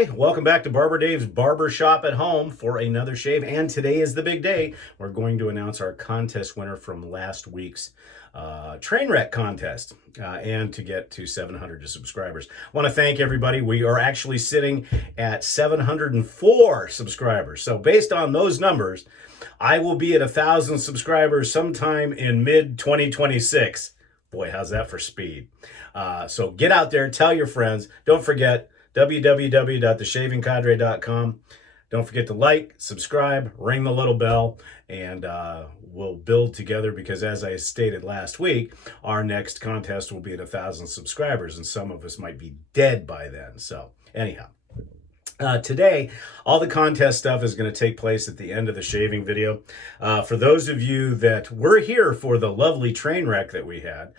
everybody. Welcome back to Barber Dave's Barber Shop at Home for another shave. And today is the big day. We're going to announce our contest winner from last week's train wreck contest and to get to 700 subscribers. I want to thank everybody. We are actually sitting at 704 subscribers. So based on those numbers, I will be at 1,000 subscribers sometime in mid-2026. Boy, how's that for speed? So get out there, tell your friends. Don't forget, www.theshavingcadre.com. Don't forget to like, subscribe, ring the little bell, and we'll build together because, as I stated last week, our next contest will be at 1,000 subscribers, and some of us might be dead by then. So anyhow, today, all the contest stuff is going to take place at the end of the shaving video. For those of you that were here for the lovely train wreck that we had,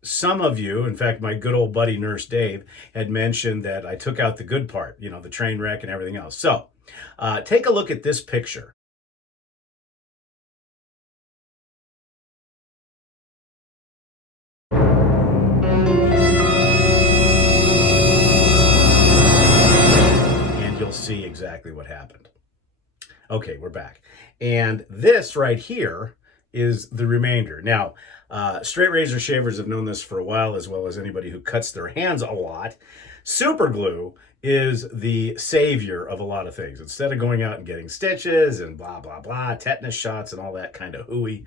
some of you, in fact, my good old buddy Nurse Dave, had mentioned that I took out the good part, you know, the train wreck and everything else. So take a look at this picture. And you'll see exactly what happened. Okay, we're back. And this right here is the remainder. Now, straight razor shavers have known this for a while, as well as anybody who cuts their hands a lot. Super glue is the savior of a lot of things. Instead of going out and getting stitches and blah, blah, blah, tetanus shots and all that kind of hooey,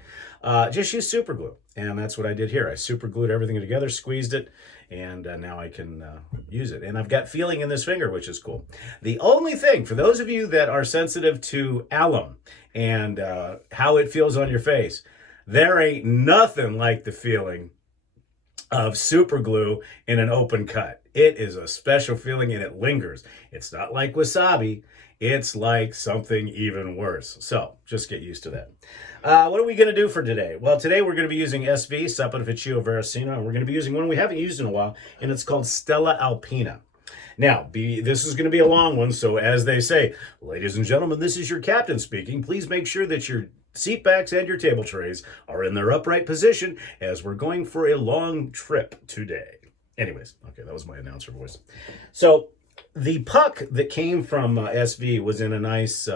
just use super glue. And that's what I did here. I super glued everything together, squeezed it, and now I can use it. And I've got feeling in this finger, which is cool. The only thing, for those of you that are sensitive to alum and how it feels on your face, there ain't nothing like the feeling of super glue in an open cut. It is a special feeling and it lingers. It's not like wasabi. It's like something even worse. So just get used to that. What are we going to do for today? Well, today we're going to be using SV, Saponificio Veracino, and we're going to be using one we haven't used in a while, and it's called Stella Alpina. Now, this is going to be a long one, so as they say, ladies and gentlemen, this is your captain speaking. Please make sure that your seat backs and your table trays are in their upright position as we're going for a long trip today. Anyways, okay, that was my announcer voice. So the puck that came from SV was in a nice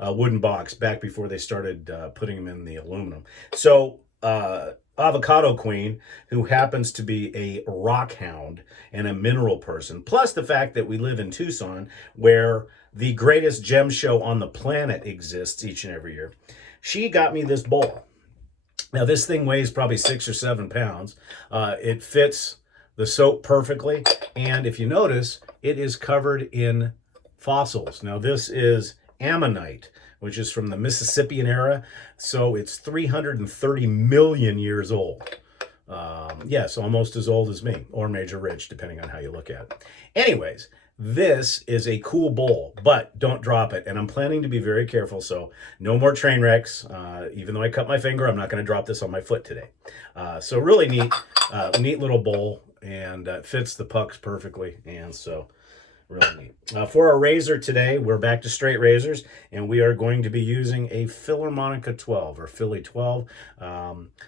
wooden box back before they started putting them in the aluminum. So Avocado Queen, who happens to be a rock hound and a mineral person, plus the fact that we live in Tucson, where the greatest gem show on the planet exists each and every year, she got me this bowl. Now, this thing weighs probably 6 or 7 pounds. It fits the soap perfectly, and if you notice, it is covered in fossils. Now, this is ammonite, which is from the Mississippian era, so it's 330 million years old. Yes, almost as old as me, or Major Rich, depending on how you look at it. Anyways, this is a cool bowl, but don't drop it. And I'm planning to be very careful, so no more train wrecks. Even though I cut my finger, I'm not going to drop this on my foot today. So really neat, neat little bowl, and fits the pucks perfectly, and so really neat. For our razor today, we're back to straight razors, and we are going to be using a Philharmonica 12 or Philly 12.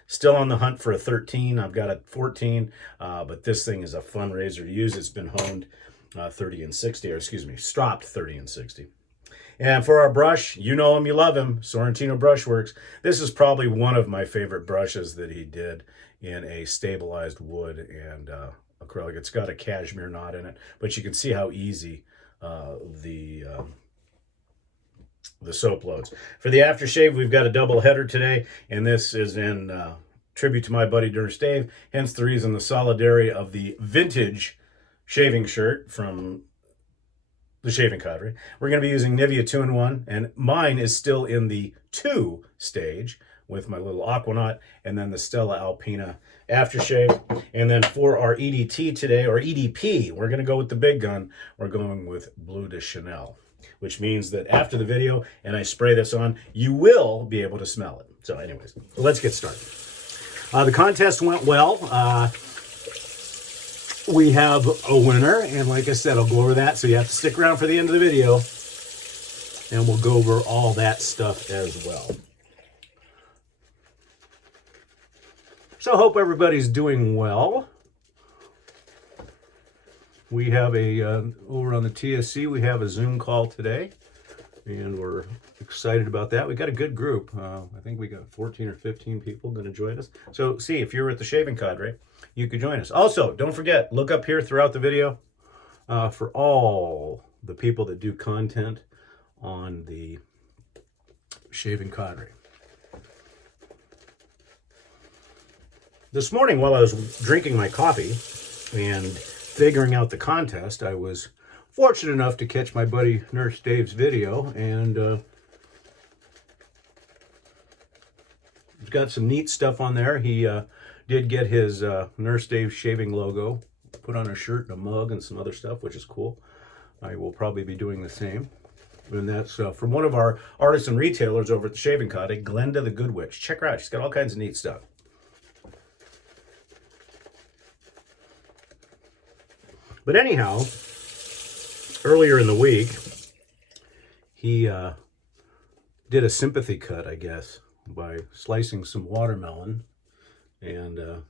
Still on the hunt for a 13. I've got a 14, but this thing is a fun razor to use. It's been honed 30 and 60, or excuse me, stropped 30 and 60. And for our brush, you know him, you love him, Sorrentino Brushworks. This is probably one of my favorite brushes that he did in a stabilized wood and acrylic. It's got a cashmere knot in it, but you can see how easy the soap loads. For the aftershave, we've got a double header today, and this is in tribute to my buddy Nurse Dave, hence the reason the solidarity of the vintage shaving shirt from the Shaving Cadre. We're going to be using Nivea 2-in-1, and mine is still in the 2 stage with my little Aquanaut, and then the Stella Alpina aftershave. And then for our EDT today, or EDP, we're going to go with the big gun. We're going with Bleu de Chanel, which means that after the video and I spray this on, you will be able to smell it. So anyways, let's get started. The contest went well. We have a winner, and like I said, I'll go over that, so you have to stick around for the end of the video, and we'll go over all that stuff as well. So I hope everybody's doing well. we have a, over on the TSC, we have a Zoom call today, and we're excited about that. We got a good group. I think we got 14 or 15 people going to join us. So see, if you're at the Shaving Cadre, you could join us. Also, don't forget, look up here throughout the video for all the people that do content on the Shaving Cadre. This morning, while I was drinking my coffee and figuring out the contest, I was fortunate enough to catch my buddy Nurse Dave's video, and he's got some neat stuff on there. He did get his Nurse Dave shaving logo put on a shirt and a mug and some other stuff, which is cool. I will probably be doing the same. And that's from one of our artists and retailers over at the Shaving Cadre, Glenda the Good Witch. Check her out. She's got all kinds of neat stuff. But anyhow, earlier in the week, he did a sympathy cut, I guess, by slicing some watermelon. And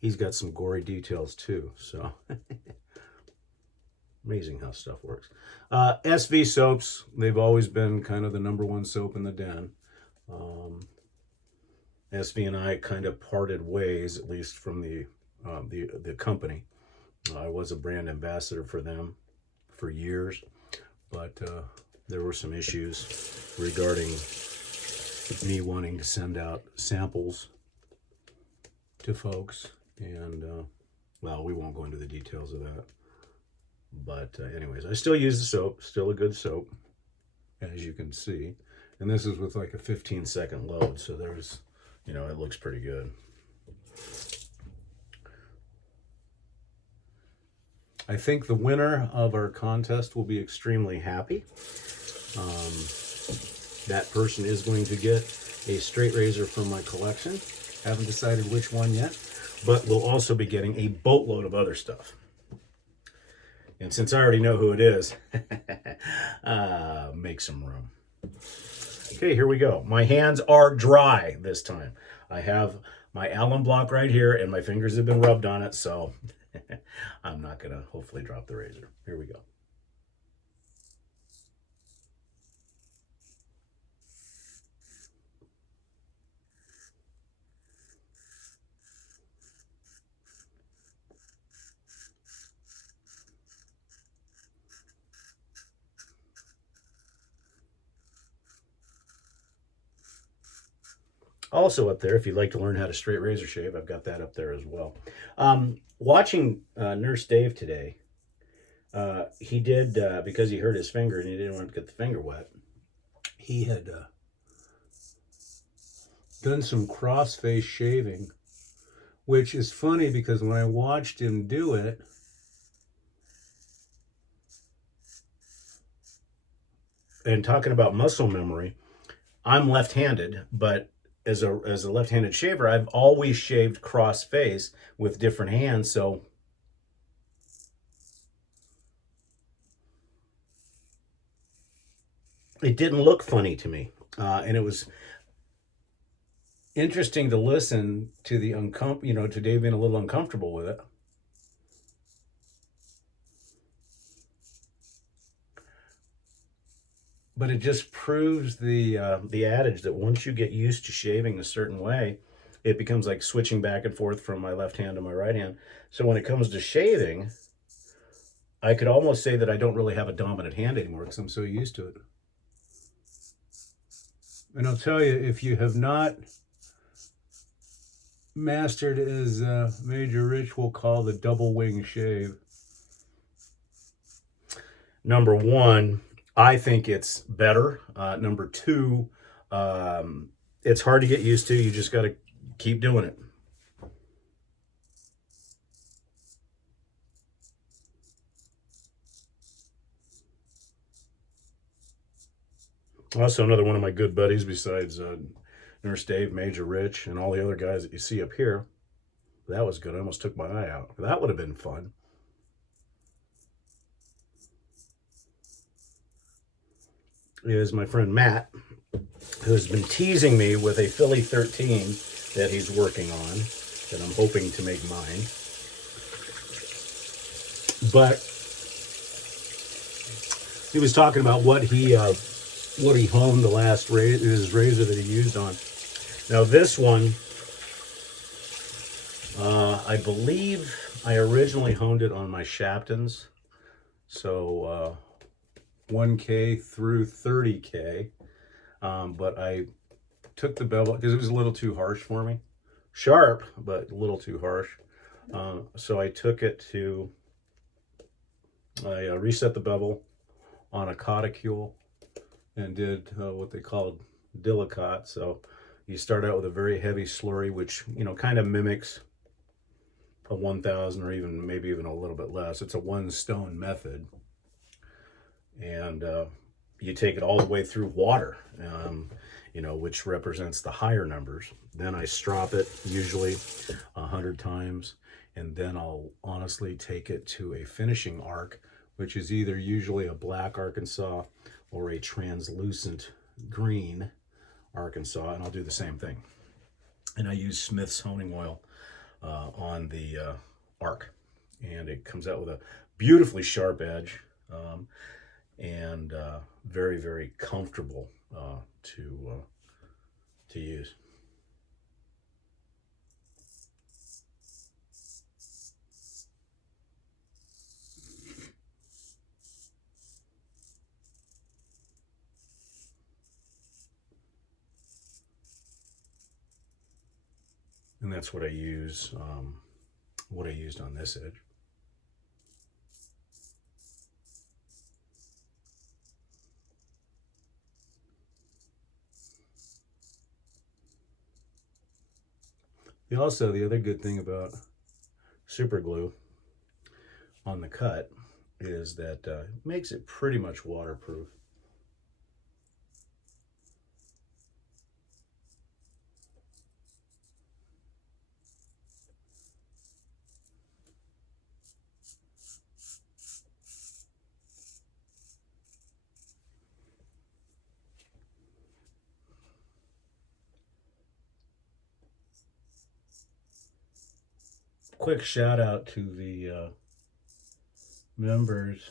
he's got some gory details too. So amazing how stuff works. SV soaps, they've always been kind of the #1 soap in the den. SV and I kind of parted ways, at least from the company. I was a brand ambassador for them for years, but there were some issues regarding me wanting to send out samples to folks, and well, we won't go into the details of that. But anyways, I still use the soap, still a good soap, as you can see. And this is with like a 15-second load, so there's, you know, it looks pretty good. I think the winner of our contest will be extremely happy. That person is going to get a straight razor from my collection. Haven't decided which one yet, but we'll also be getting a boatload of other stuff. And since I already know who it is, make some room. Okay, here we go. My hands are dry this time. I have my alum block right here, and my fingers have been rubbed on it, so I'm not going to hopefully drop the razor. Here we go. Also up there, if you'd like to learn how to straight razor shave, I've got that up there as well. Watching Nurse Dave today, he did, because he hurt his finger and he didn't want to get the finger wet, he had done some cross-face shaving, which is funny because when I watched him do it, and talking about muscle memory, I'm left-handed, but as a left-handed shaver, I've always shaved cross-face with different hands, so it didn't look funny to me. And it was interesting to listen to the to Dave being a little uncomfortable with it. But it just proves the adage that once you get used to shaving a certain way, it becomes like switching back and forth from my left hand to my right hand. So when it comes to shaving, I could almost say that I don't really have a dominant hand anymore because I'm so used to it. And I'll tell you, if you have not mastered, as Major Rich will call, the double wing shave, number one, I think it's better. Number two, it's hard to get used to. You just got to keep doing it. Also, another one of my good buddies besides Nurse Dave, Major Rich, and all the other guys that you see up here. That was good. I almost took my eye out. That would have been fun. Is my friend Matt, who's been teasing me with a Philly 13 that he's working on, that I'm hoping to make mine. But he was talking about what he honed the last his razor that he used on. Now this one, I believe I originally honed it on my Shaptons, so 1K through 30K, but I took the bevel because it was a little too harsh for me. Sharp, but a little too harsh. So I took it to, I reset the bevel on a Coticule and did what they called Dilicot. So you start out with a very heavy slurry, which, you know, kind of mimics a 1000 or even maybe even a little bit less. It's a 1 stone method. And you take it all the way through water, you know, which represents the higher numbers. Then I strop it usually 100 times. And then I'll honestly take it to a finishing arc, which is either usually a black Arkansas or a translucent green Arkansas. And I'll do the same thing. And I use Smith's honing oil on the arc. And it comes out with a beautifully sharp edge. And very, very comfortable to use. And that's what I use, what I used on this edge. Also, the other good thing about super glue on the cut is that it makes it pretty much waterproof. Quick shout out to the members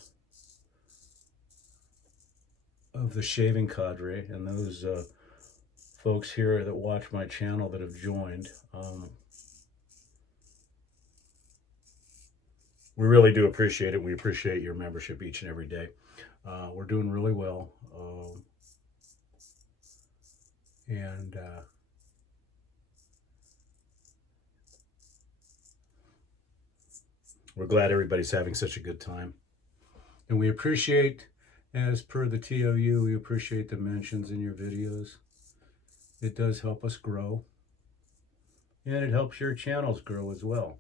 of the shaving cadre and those folks here that watch my channel that have joined. We really do appreciate it. We appreciate your membership each and every day. We're doing really well. And we're glad everybody's having such a good time. And we appreciate, as per the TOU, we appreciate the mentions in your videos. It does help us grow. And it helps your channels grow as well.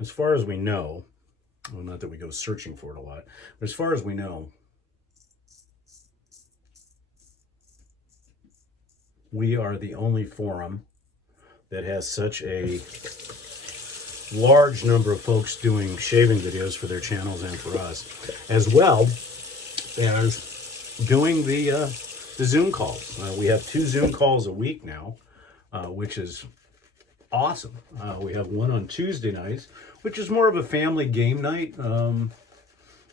As far as we know, well, not that we go searching for it a lot, but as far as we know, we are the only forum that has such a large number of folks doing shaving videos for their channels and for us, as well as doing the Zoom calls. We have 2 Zoom calls a week now, which is awesome. We have one on Tuesday nights, which is more of a family game night.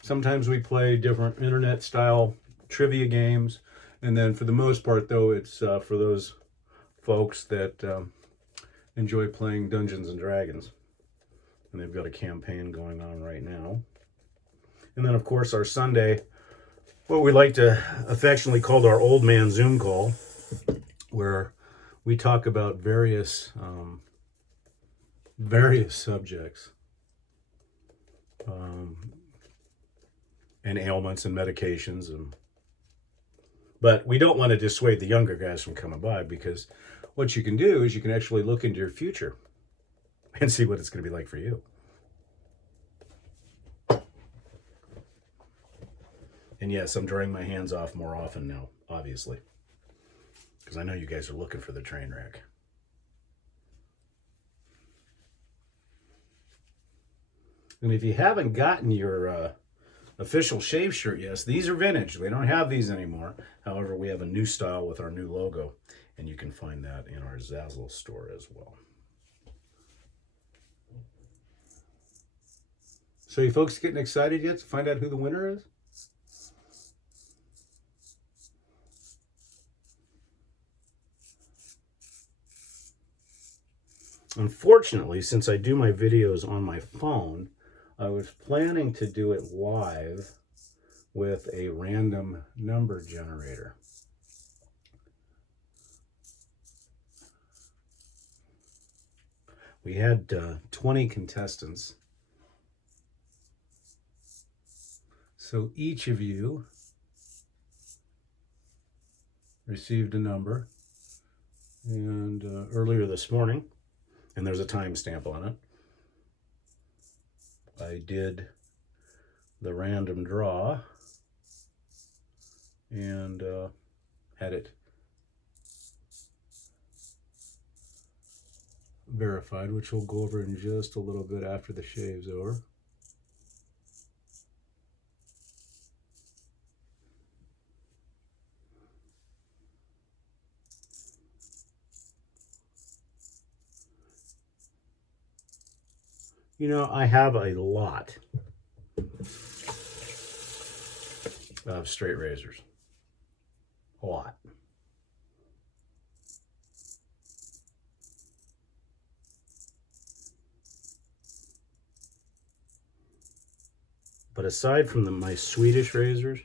Sometimes we play different internet style trivia games. And then for the most part, though, it's for those folks that enjoy playing Dungeons and Dragons. And they've got a campaign going on right now. And then, of course, our Sunday, what we like to affectionately call our old man Zoom call, where we talk about various subjects and ailments and medications, but we don't want to dissuade the younger guys from coming by, because what you can do is you can actually look into your future and see what it's going to be like for you. And yes, I'm drying my hands off more often now, obviously, because I know you guys are looking for the train wreck. And if you haven't gotten your official shave shirt, yes, these are vintage. We don't have these anymore. However, we have a new style with our new logo, and you can find that in our Zazzle store as well. So you folks getting excited yet to find out who the winner is? Unfortunately, since I do my videos on my phone, I was planning to do it live with a random number generator. We had 20 contestants. So each of you received a number, and earlier this morning, and there's a timestamp on it, I did the random draw and had it verified, which we'll go over in just a little bit after the shave's over. You know, I have a lot of straight razors. A lot. But aside from my Swedish razors,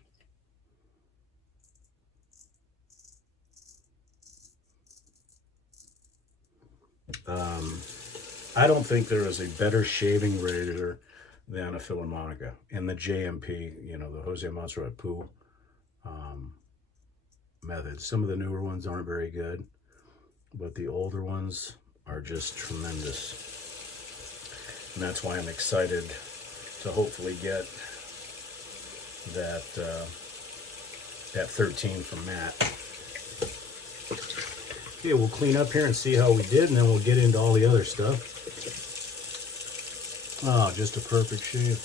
I don't think there is a better shaving razor than a Philharmonica in the JMP, you know, the Jose Montserrat Poo method. Some of the newer ones aren't very good, but the older ones are just tremendous. And that's why I'm excited to hopefully get that that 13 from Matt. Okay, we'll clean up here and see how we did, and then we'll get into all the other stuff. Oh, just a perfect shave.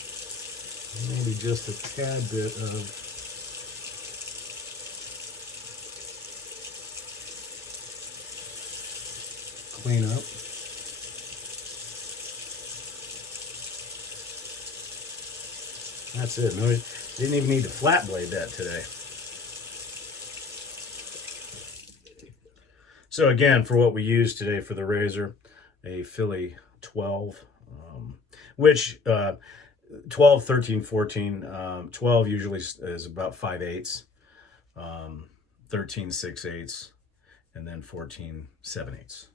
Maybe just a tad bit of clean up. That's it. No, didn't even need to flat blade that today. So again, for what we use today for the razor, a Philly 12, which 12, 13, 14, 12 usually is about 5/8, 13, 6/8, and then 14, 7/8.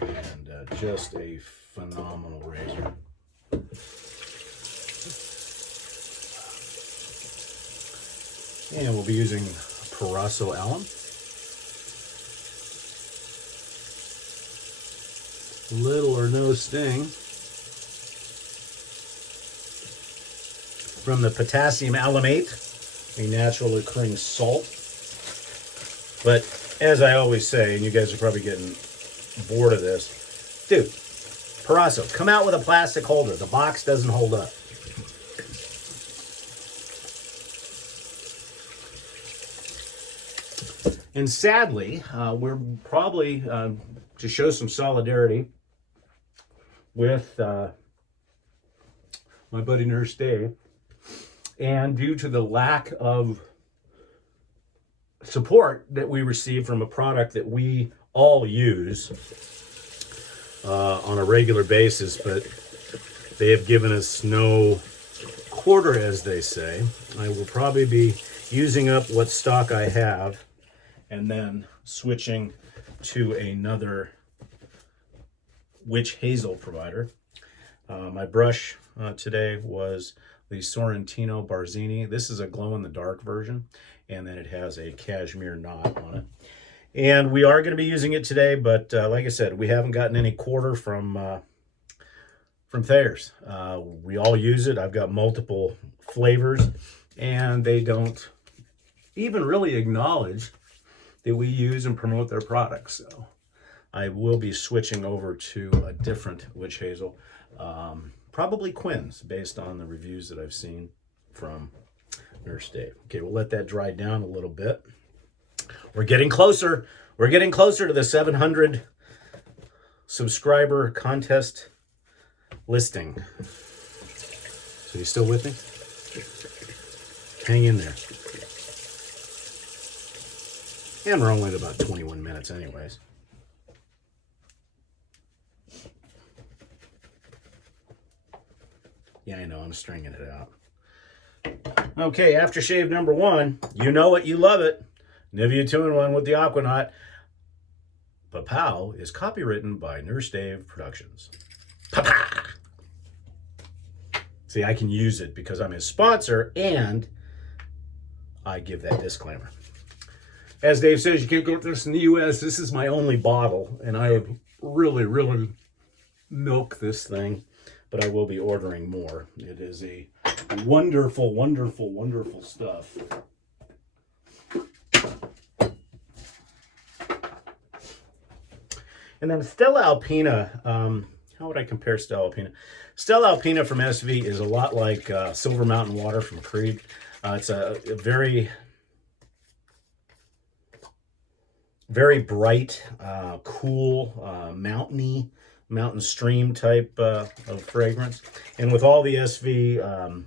And just a phenomenal razor. And we'll be using Parasso alum. Little or no sting from the potassium alumate, a natural occurring salt. But as I always say, and you guys are probably getting bored of this, dude, Parasso, come out with a plastic holder. The box doesn't hold up. And sadly, we're probably, to show some solidarity with my buddy Nurse Dave, and due to the lack of support that we receive from a product that we all use on a regular basis, but they have given us no quarter, as they say, I will probably be using up what stock I have and then switching to another witch hazel provider. My brush today was the Sorrentino Barzini. This is a glow-in-the-dark version, and then it has a cashmere knot on it. And we are going to be using it today, but like I said, we haven't gotten any quarter from Thayer's. We all use it. I've got multiple flavors, and they don't even really acknowledge that we use and promote their products. So I will be switching over to a different witch hazel, probably Quinn's, based on the reviews that I've seen from Nurse Dave. Okay, we'll let that dry down a little bit. We're getting closer. We're getting closer to the 700 subscriber contest listing. So you still with me? Hang in there. And we're only at about 21 minutes anyways. Yeah, I know, I'm stringing it out. Okay, aftershave number 1. You know it, you love it. Nivea 2-in-1 with the Aquanaut. Papow is copywritten by Nurse Dave Productions. Papow! See, I can use it because I'm his sponsor, and I give that disclaimer. As Dave says, you can't get this in the U.S. This is my only bottle, and I have really, really milked this thing, but I will be ordering more. It is a wonderful, wonderful, wonderful stuff. And then Stella Alpina, how would I compare Stella Alpina? Stella Alpina from SV is a lot like Silver Mountain Water from Creed. It's a very, very bright, cool, mountainy, mountain stream type of fragrance. And with all the SV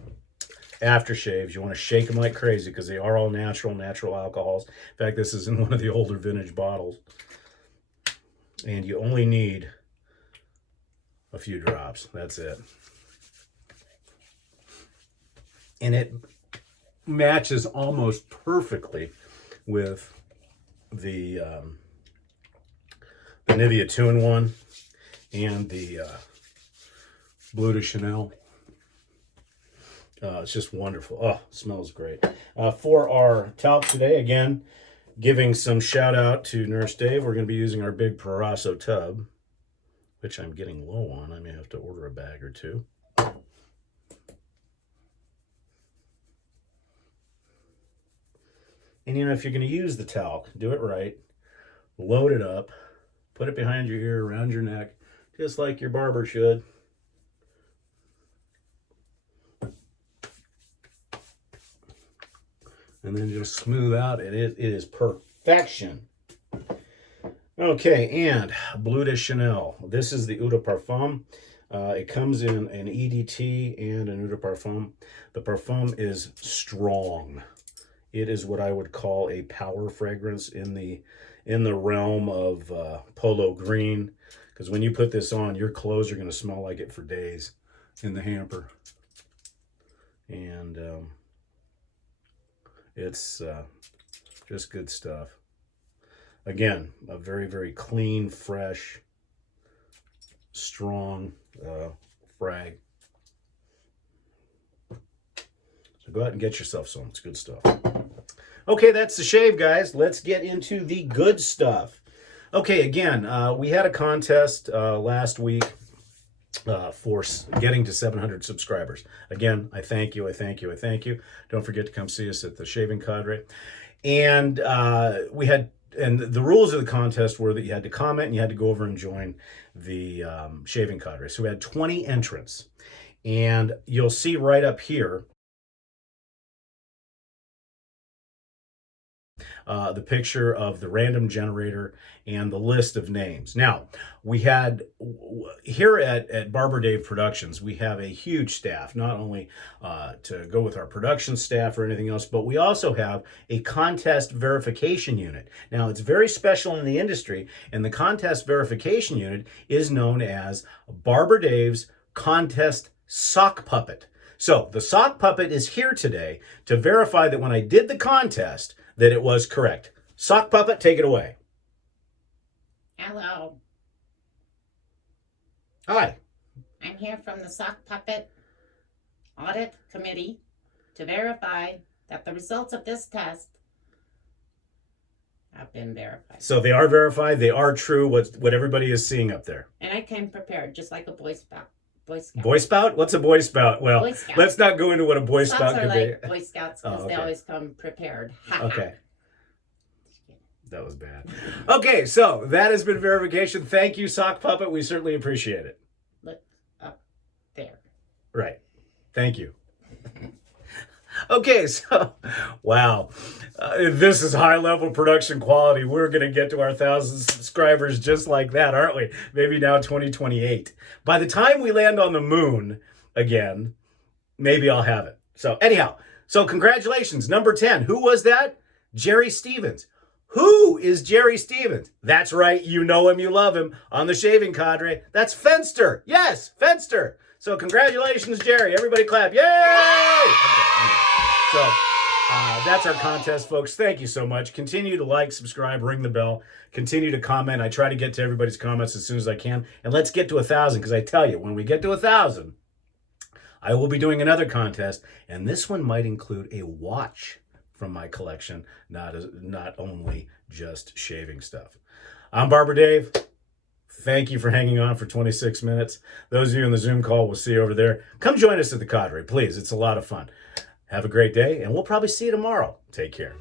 aftershaves, you want to shake them like crazy because they are all natural alcohols. In fact, this is in one of the older vintage bottles. And you only need a few drops. That's it. And it matches almost perfectly with the Nivea 2-in-1 and the Bleu de Chanel. It's just wonderful. Oh, it smells great. For our talc today, again, giving some shout out to Nurse Dave, we're going to be using our big Proraso tub, which I'm getting low on. I may have to order a bag or two. And you know, if you're going to use the talc, do it right. Load it up. Put it behind your ear, around your neck, just like your barber should. And then just smooth out, and it is perfection. Okay, and Bleu de Chanel. This is the Eau de Parfum. It comes in an EDT and an Eau de Parfum. The Parfum is strong. It is what I would call a power fragrance in the realm of polo green. Because when you put this on, your clothes are going to smell like it for days in the hamper. And it's just good stuff. Again, a very, very clean, fresh, strong frag. So go out and get yourself some. It's good stuff. Okay, that's the shave, guys. Let's get into the good stuff. Okay, again, we had a contest last week for getting to 700 subscribers. Again, I thank you, I thank you, I thank you. Don't forget to come see us at the Shaving Cadre. And and the rules of the contest were that you had to comment and you had to go over and join the Shaving Cadre. So we had 20 entrants. And you'll see right up here the picture of the random generator and the list of names. Now, we had, here at Barber Dave Productions, we have a huge staff, not only to go with our production staff or anything else, but we also have a contest verification unit. Now, it's very special in the industry, and the contest verification unit is known as Barber Dave's Contest Sock Puppet. So, the sock puppet is here today to verify that when I did the contest, that it was correct. Sock puppet, take it away. Hello. Hi. I'm here from the Sock Puppet Audit Committee to verify that the results of this test have been verified. So they are verified. They are true. What everybody is seeing up there. And I came prepared, just like a Boy Scout. Boy Spout? What's a Boy Spout? Well, Boy Scout. Let's not go into what a Boy Scouts Spout are could like be. Boy Scouts because they always come prepared. Okay. That was bad. Okay, so that has been verification. Thank you, Sock Puppet. We certainly appreciate it. Look up there. Right. Thank you. Okay, so, wow. This is high-level production quality. We're going to get to our 1,000 subscribers just like that, aren't we? Maybe now 2028. By the time we land on the moon again, maybe I'll have it. So anyhow, so congratulations. Number 10. Who was that? Jerry Stevens. Who is Jerry Stevens? That's right. You know him. You love him on the Shaving Cadre. That's Fenster. Yes, Fenster. So congratulations, Jerry. Everybody clap. Yay! Okay. So that's our contest, folks. Thank you so much. Continue to like, subscribe, ring the bell. Continue to comment. I try to get to everybody's comments as soon as I can. And let's get to 1,000, because I tell you, when we get to 1,000, I will be doing another contest, and this one might include a watch from my collection, not only just shaving stuff. I'm Barber Dave. Thank you for hanging on for 26 minutes. Those of you in the Zoom call, we'll see you over there. Come join us at the Cadre, please. It's a lot of fun. Have a great day, and we'll probably see you tomorrow. Take care.